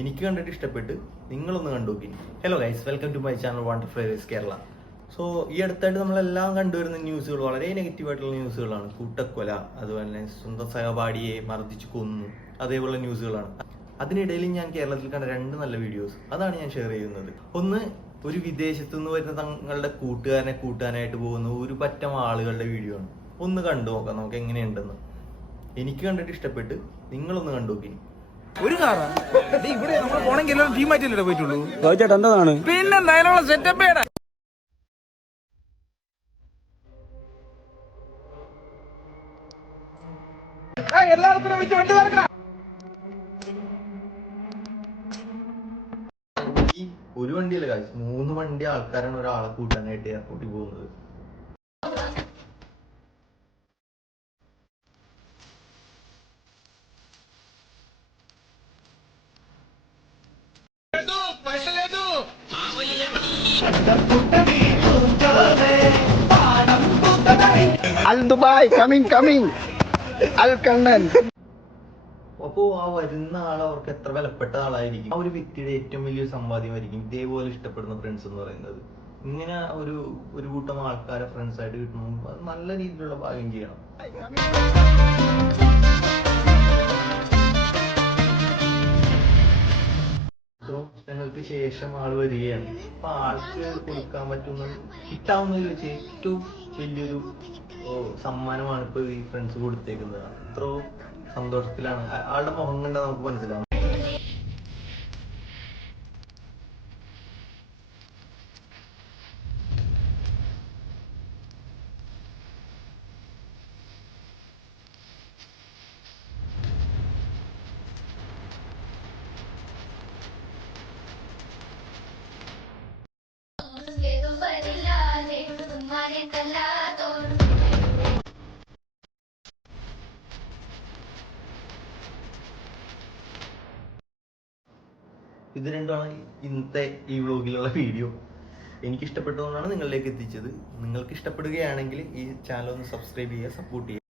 എനിക്ക് കണ്ടിട്ട് ഇഷ്ടപ്പെട്ട് നിങ്ങളൊന്ന് കണ്ടുനോക്കി. Hello guys, welcome to my channel wonder flavours Kerala. So ഈ അടുത്തായിട്ട് നമ്മളെല്ലാം കണ്ടുവരുന്ന ന്യൂസുകൾ വളരെ നെഗറ്റീവായിട്ടുള്ള ന്യൂസുകളാണ്. കൂട്ടക്കൊല, അതുപോലെ തന്നെ സ്വന്തം സഹപാഠിയെ മർദ്ദിച്ചു കൊന്നു, അതേപോലുള്ള ന്യൂസുകളാണ്. അതിനിടയിൽ ഞാൻ കേരളത്തിൽ കണ്ട 2 നല്ല വീഡിയോസ്, അതാണ് ഞാൻ ഷെയർ ചെയ്യുന്നത്. ഒന്ന്, ഒരു വിദേശത്തു നിന്ന് വരുന്ന തങ്ങളുടെ കൂട്ടുകാരനെ കൂട്ടാനായിട്ട് പോകുന്ന ഒരു പറ്റം ആളുകളുടെ വീഡിയോ ആണ്. ഒന്ന് കണ്ടു നോക്കാം നമുക്ക് എങ്ങനെയുണ്ടെന്ന്. എനിക്ക് കണ്ടിട്ട് ഇഷ്ടപ്പെട്ട് നിങ്ങളൊന്ന് കണ്ടുനോക്കി. ഒരു കാറാ ഇവിടെ നമ്മൾ പോണെങ്കിൽ എല്ലാവരും ടീം ആയിട്ടല്ലേ പോയിട്ടുള്ളൂ. എന്താണ് പിന്നെ അതിനുള്ള സെറ്റപ്പ് എല്ലായിടത്തിനും വെച്ച് വണ്ടി നടക്കണം. ഈ ഒരു വണ്ടിയല്ല കാശ്, 3 വണ്ടി ആൾക്കാരാണ് ഒരാളെ കൂട്ടാനായിട്ട് എയർപോർട്ടിൽ പോകുന്നത്. Al Dubai coming Al Kannan. അപ്പോ ആ വരുന്ന ആൾ അവർക്ക് എത്ര വിലപ്പെട്ട ആളായിരിക്കും. ആ ഒരു വ്യക്തിയുടെ ഏറ്റവും വലിയൊരു സമ്പാദ്യമായിരിക്കും ഇതേപോലെ ഇഷ്ടപ്പെടുന്ന ഫ്രണ്ട്സ് എന്ന് പറയുന്നത്. ഇങ്ങനെ ഒരു കൂട്ടം ആൾക്കാരെ ഫ്രണ്ട്സ് ആയിട്ട് കിട്ടുമ്പോൾ അത് നല്ല രീതിയിലുള്ള ഭാഗ്യം ചെയ്യണം. ഞങ്ങൾക്ക് ശേഷം ആള് വരികയാണ്. അപ്പൊ ആൾക്ക് കൊടുക്കാൻ പറ്റുന്ന കിട്ടാവുന്നതിൽ വെച്ച് ഏറ്റവും വലിയൊരു സമ്മാനമാണ് ഇപ്പൊ ഈ ഫ്രണ്ട്സ് കൊടുത്തേക്കുന്നത്. അത്ര സന്തോഷത്തിലാണ്. ആളുടെ മുഖം കണ്ടാൽ നമുക്ക് മനസ്സിലാവും. ഇത് രണ്ടുമാണ് ഇന്നത്തെ ഈ വ്ലോഗിലുള്ള വീഡിയോ. എനിക്ക് ഇഷ്ടപ്പെട്ടതുകൊണ്ടാണ് നിങ്ങളിലേക്ക് എത്തിച്ചത്. നിങ്ങൾക്ക് ഇഷ്ടപ്പെടുകയാണെങ്കിൽ ഈ ചാനൽ ഒന്ന് സബ്സ്ക്രൈബ് ചെയ്യുക, സപ്പോർട്ട് ചെയ്യുക.